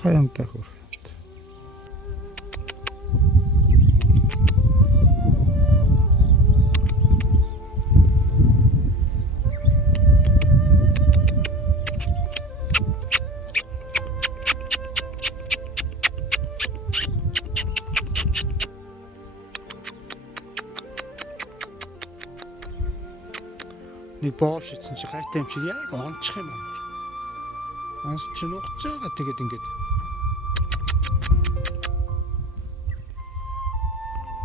Хаянтай хүрхэнт. Нэг боол шидсэн чи гайтай юм шиг яг онцчих юм аа. Онц чинь угцаагаа тэгээд ингээд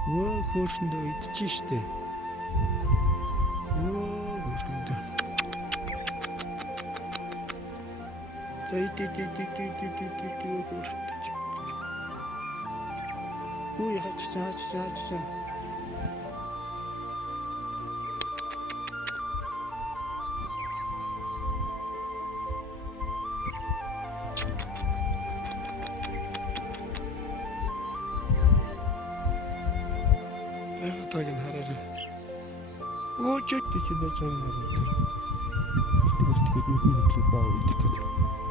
өө хөөрхөндөө идчих штэ. Өө хөөрхөндөө. За ид хөөрхөндөө. Үй хаач. Байгаагийн хараарай. Оо ч ч байж байгаа юм байна. Тэгвэл тэгээд нүдний хөдлөг баа үйдэг гэдэг.